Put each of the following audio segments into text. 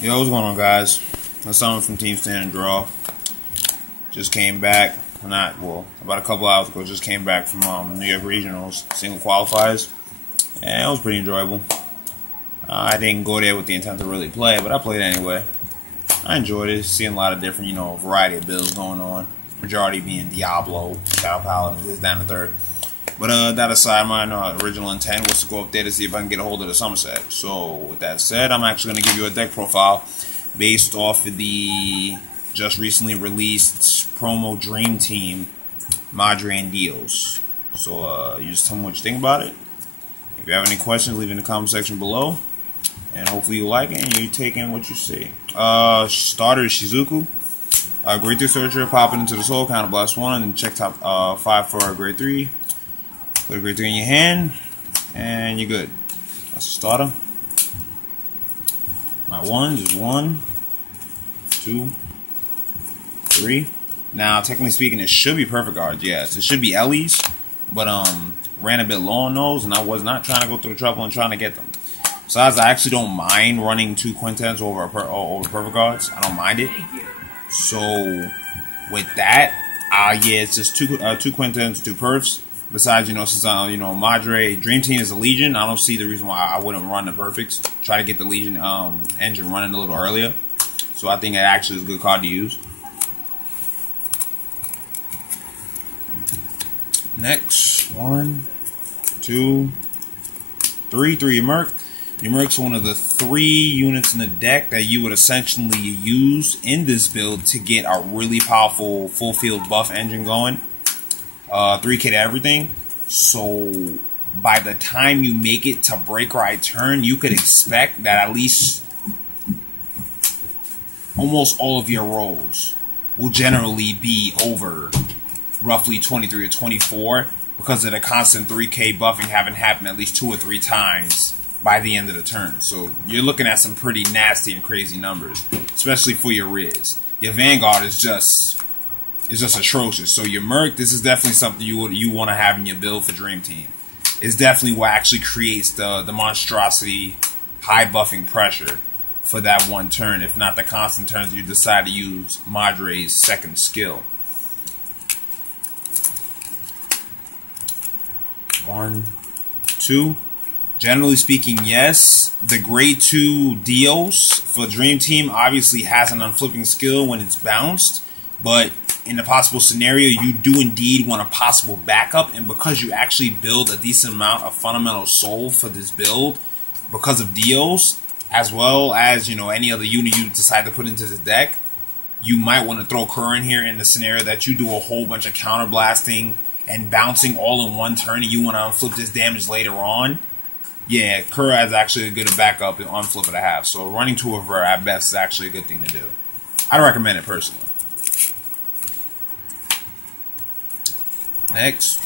Yo, what's going on, guys? Asama from Team Stand and Draw. Just came back, about a couple hours ago, just came back from New York Regionals, single qualifiers, and it was pretty enjoyable. I didn't go there with the intent to really play, but I played anyway. I enjoyed it, seeing a lot of different, variety of builds going on. Majority being Diablo, Shadow Paladin, this, down to third. But that aside, my original intent was to go up there to see if I can get a hold of the Somerset. So with that said, I'm actually going to give you a deck profile based off of the just recently released promo Dream Team Madre and Deals. So you just tell me what you think about it. If you have any questions, leave it in the comment section below. And hopefully you like it and you take in what you see. Starter is Shizuku. Grade 3 Searcher, pop it into the soul, counter blast 1, and check top 5 for grade 3. Put a grade 3 in your hand, and you're good. That's a starter. My ones is 1, 2, 3. Now, technically speaking, it should be perfect guards. Yes, it should be Ellie's, but ran a bit low on those, and I was not trying to go through the trouble and trying to get them. Besides, I actually don't mind running 2 quintets over perfect guards. I don't mind it. So with that, yeah, it's just 2 quintets, 2 perfs. Besides, since Madre Dream Team is a Legion, I don't see the reason why I wouldn't run the perfects. Try to get the Legion engine running a little earlier. So I think it actually is a good card to use. Next, 1, 2, 3. 3 Merc. Your Merc's one of the 3 units in the deck that you would essentially use in this build to get a really powerful full field buff engine going. 3K to everything. So by the time you make it to break ride turn, you could expect that at least almost all of your rolls will generally be over roughly 23 or 24 because of the constant 3K buffing having happened at least 2 or 3 times by the end of the turn. So you're looking at some pretty nasty and crazy numbers, especially for your Riz. Your Vanguard is just atrocious. So your Merc, this is definitely something you want to have in your build for Dream Team. It's definitely what actually creates the monstrosity high buffing pressure for that one turn, if not the constant turns you decide to use Madre's second skill. 1, 2. Generally speaking, yes. The grade 2 deals for Dream Team obviously has an unflipping skill when it's bounced, but in the possible scenario, you do indeed want a possible backup, and because you actually build a decent amount of fundamental soul for this build, because of deals, as well as any other unit you decide to put into the deck, you might want to throw Kerr in here in the scenario that you do a whole bunch of counter blasting and bouncing all in one turn, and you want to unflip this damage later on. Yeah, Kerr is actually a good backup on flip and a half. So running 2 of her at best is actually a good thing to do. I'd recommend it personally. Next,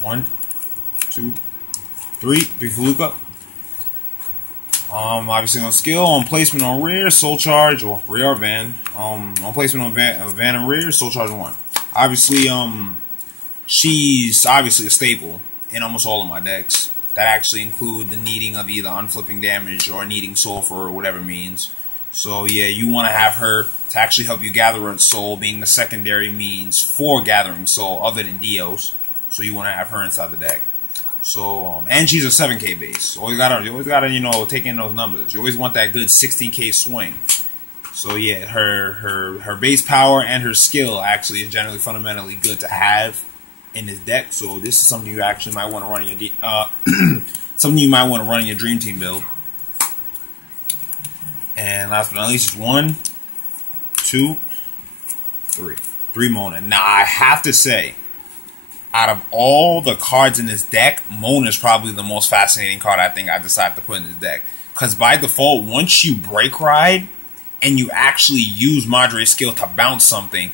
1, 2, 3. 3 for Luca. Obviously on skill, on placement on rear, soul charge, or rear or van. On placement on van and rear, soul charge 1. Obviously, she's obviously a staple in almost all of my decks. That actually include the needing of either unflipping damage or needing soul for whatever means. So yeah, you want to have her to actually help you gather a soul, being the secondary means for gathering soul other than Dios. So you want to have her inside the deck. So and she's a 7K base. You always gotta take in those numbers. You always want that good 16K swing. So yeah, her base power and her skill actually is generally fundamentally good to have in this deck. So this is something you actually might want to run in your Dream Team build. And last but not least is 1, 2, 3. 3 Mona. Now I have to say, out of all the cards in this deck, Mona is probably the most fascinating card I think I decided to put in this deck. Because by default, once you break ride and you actually use Madre's skill to bounce something,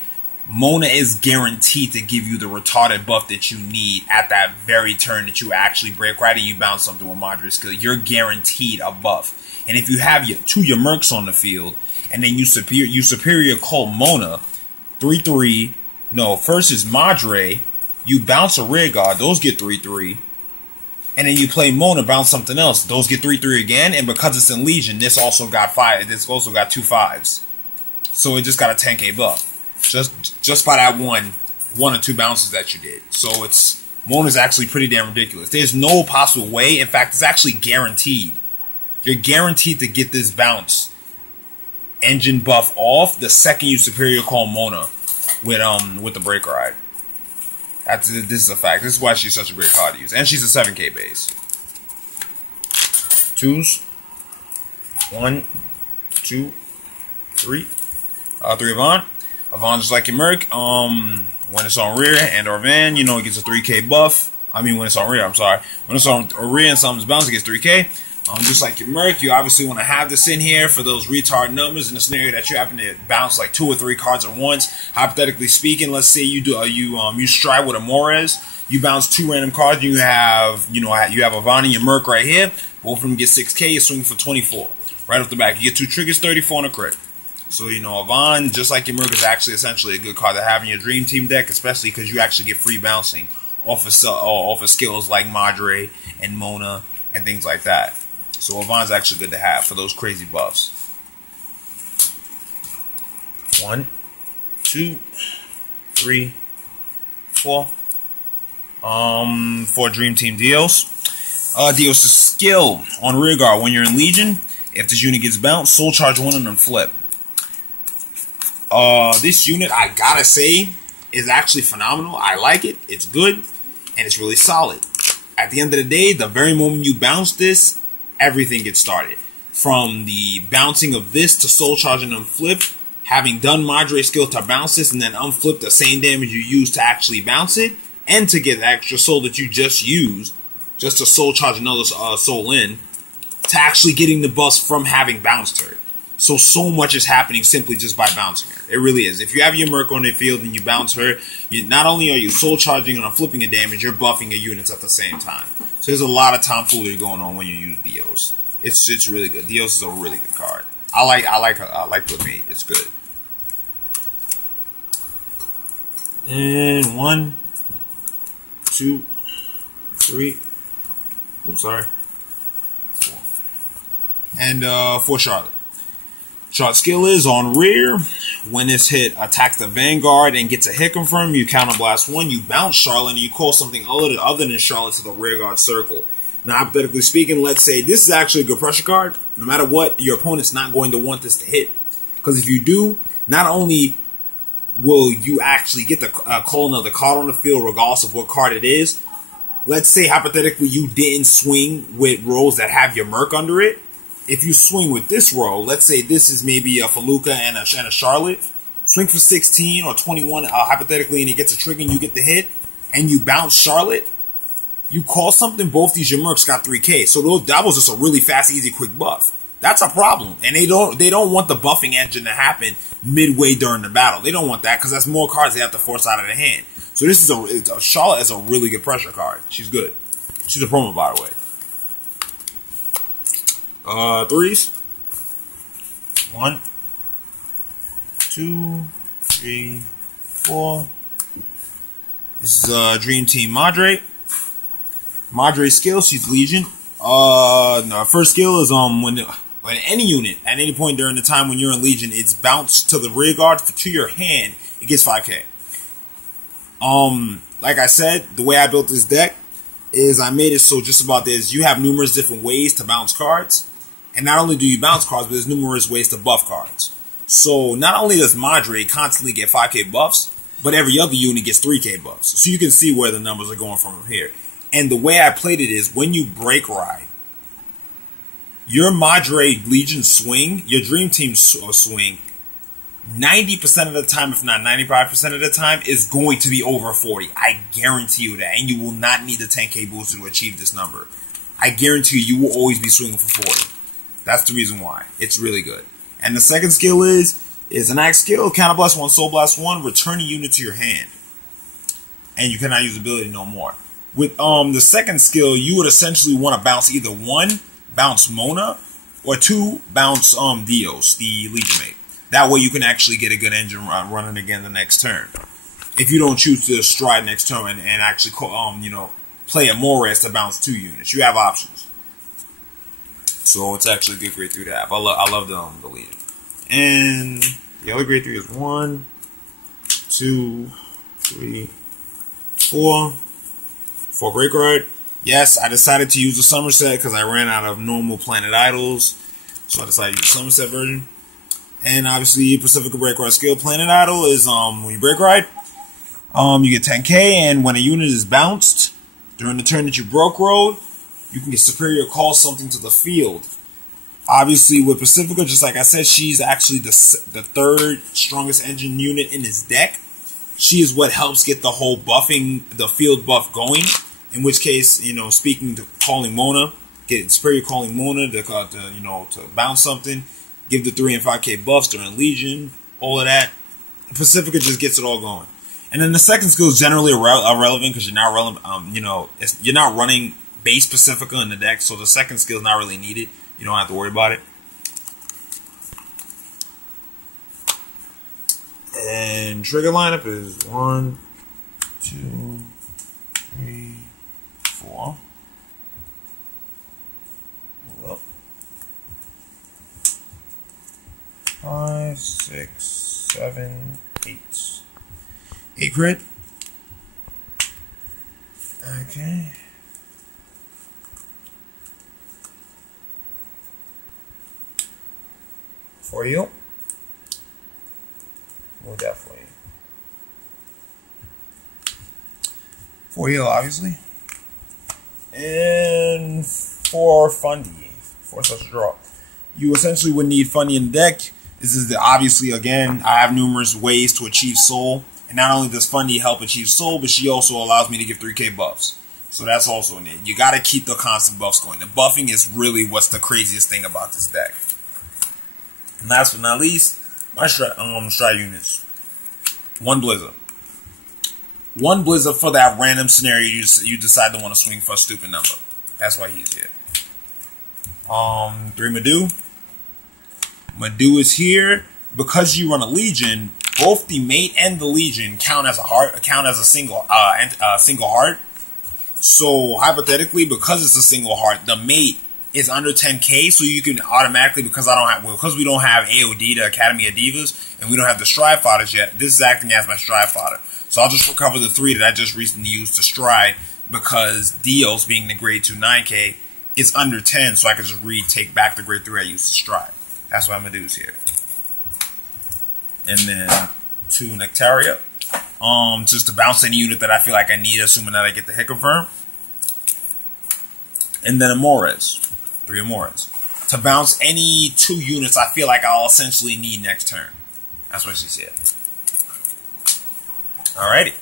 Mona is guaranteed to give you the retarded buff that you need at that very turn that you actually break ride and you bounce something with Madre's skill. You're guaranteed a buff. And if you have your 2 your Mercs on the field, and then you superior call Mona, 3/3. No, first is Madre. You bounce a rear guard. Those get 3/3. and then you play Mona, bounce something else. Those get 3/3 again, and because it's in Legion, this also got 5. This also got 2 5s. So it just got a 10k buff. Just by that one or two bounces that you did. So Mona's actually pretty damn ridiculous. There's no possible way. In fact, it's actually guaranteed. You're guaranteed to get this bounce engine buff off the second you superior call Mona with the break ride. This is a fact. This is why she's such a great card to use. And she's a 7k base. 2s. 1, 2, 3. 3 Avant. Avant just like your Merc. When it's on rear and or van, you know it gets a 3k buff. I mean when it's on rear, I'm sorry. When it's on rear and something's bounced, it gets 3k. Just like your Merc, you obviously want to have this in here for those retard numbers in the scenario that you happen to bounce like 2 or 3 cards at once. Hypothetically speaking, let's say you do you stride with a Morez, you bounce 2 random cards, you have you have Avant and your Merc right here. Both of them get 6k, you swing for 24 right off the back. You get 2 triggers, 34 on a crit. So Avant, just like your Merc, is actually essentially a good card to have in your Dream Team deck, especially because you actually get free bouncing off of skills like Madre and Mona and things like that. So Avant's actually good to have for those crazy buffs. 1, 2, 3, 4. 4 Dream Team Dios. Dios' skill on rear guard. When you're in Legion, if this unit gets bounced, soul charge one and then flip. This unit, I gotta say, is actually phenomenal. I like it. It's good. And it's really solid. At the end of the day, the very moment you bounce this, everything gets started. From the bouncing of this to soul charge and unflip, having done Madre skill to bounce this and then unflip the same damage you used to actually bounce it, and to get the extra soul that you just used, just to soul charge another soul in, to actually getting the buffs from having bounced her. So much is happening simply just by bouncing her. It really is. If you have your Merc on the field and you bounce her, not only are you soul charging and flipping a damage, you're buffing your units at the same time. So there's a lot of tomfoolery going on when you use Dios. It's really good. Dios is a really good card. I like what made. It's good. And 1, 2, 3. Oops, sorry. 4. And 4 Charlotte. Charlotte skill is on rear. When it's hit, attack the Vanguard and gets a hit confirm. You counterblast 1. You bounce Charlotte and you call something other than Charlotte to the rear guard circle. Now, hypothetically speaking, let's say this is actually a good pressure card. No matter what, your opponent's not going to want this to hit. Because if you do, not only will you actually get to call another card on the field regardless of what card it is. Let's say, hypothetically, you didn't swing with rolls that have your Merc under it. If you swing with this roll, let's say this is maybe a Feluca and a Charlotte, swing for 16 or 21, hypothetically, and it gets a trigger and you get the hit, and you bounce Charlotte, you call something, both these your Mercs got 3k. So that was just a really fast, easy, quick buff. That's a problem. And they don't want the buffing engine to happen midway during the battle. They don't want that because that's more cards they have to force out of their hand. So this is Charlotte is a really good pressure card. She's good. She's a promo, by the way. 3s. 1, 2, 3, 4. This is Dream Team Madre. Madre skill, she's Legion. No, first skill is when any unit at any point during the time when you're in Legion, it's bounced to the rear guard to your hand. It gets 5k. Like I said, the way I built this deck is I made it so just about this. You have numerous different ways to bounce cards. And not only do you bounce cards, but there's numerous ways to buff cards. So not only does Madre constantly get 5k buffs, but every other unit gets 3k buffs. So you can see where the numbers are going from here. And the way I played it is when you break ride, your Madre Legion swing, your Dream Team swing, 90% of the time, if not 95% of the time, is going to be over 40. I guarantee you that. And you will not need the 10k booster to achieve this number. I guarantee you will always be swinging for 40. That's the reason why. It's really good. And the second skill is an axe skill, counterblast 1, soul blast 1, return a unit to your hand. And you cannot use ability no more. With the second skill, you would essentially want to bounce either 1, bounce Mona, or 2, bounce Dios, the Legion mate. That way you can actually get a good engine running again the next turn. If you don't choose to stride next turn and actually call, play Amores to bounce 2 units. You have options. So it's actually a good grade 3 to have. I love the Legion. And the other grade 3 is 1, 2, 3, 4. 4 break ride. Yes, I decided to use the Somerset because I ran out of normal Planet Idols. So I decided to use the Somerset version. And obviously, Pacifica break ride skill. Planet Idol is when you break ride, you get 10k, and when a unit is bounced during the turn that you broke road, you can get superior call something to the field. Obviously, with Pacifica, just like I said, she's actually the 3rd strongest engine unit in his deck. She is what helps get the whole buffing, the field buff going. In which case, you know, speaking to calling Mona, get superior calling Mona to bounce something, give the 3 and 5k buffs during Legion, all of that. Pacifica just gets it all going. And then the second skill is generally irrelevant because you're not you're not running base Pacifica in the deck, so the second skill is not really needed. You don't have to worry about it. And trigger lineup is 1, 2, 3, 4. Move up. 5, 6, 7, 8. 8 crit. Okay. For you. Move that for you. For you, obviously. And for Fundy. For such a draw. You essentially would need Fundy in the deck. This is obviously, again, I have numerous ways to achieve soul. And not only does Fundy help achieve soul, but she also allows me to give 3k buffs. So that's also in it. You got to keep the constant buffs going. The buffing is really what's the craziest thing about this deck. And last but not least, my strat units. 1 Blizzard. 1 Blizzard for that random scenario you decide to want to swing for a stupid number. That's why he's here. 3 Madu. Madu is here because you run a Legion. Both the mate and the Legion count as a single heart. So hypothetically, because it's a single heart, the mate is under 10k, so you can automatically, because we don't have AOD, the Academy of Divas, and we don't have the Stride Fighters yet, this is acting as my Stride Fighter. So I'll just recover the 3 that I just recently used to Stride, because Dios, being the grade 2 9k, is under 10, so I can just take back the grade 3 I used to Stride. That's what I'm going to do here. And then 2 Nectaria, just to bounce any unit that I feel like I need, assuming that I get the hit confirm. And then Amores. 3 Amores. To bounce any 2 units I feel like I'll essentially need next turn. That's what she said. Alrighty.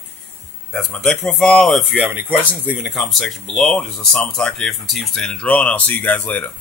That's my deck profile. If you have any questions, leave in the comment section below. This is Asama Taka here from Team Stand and Draw, and I'll see you guys later.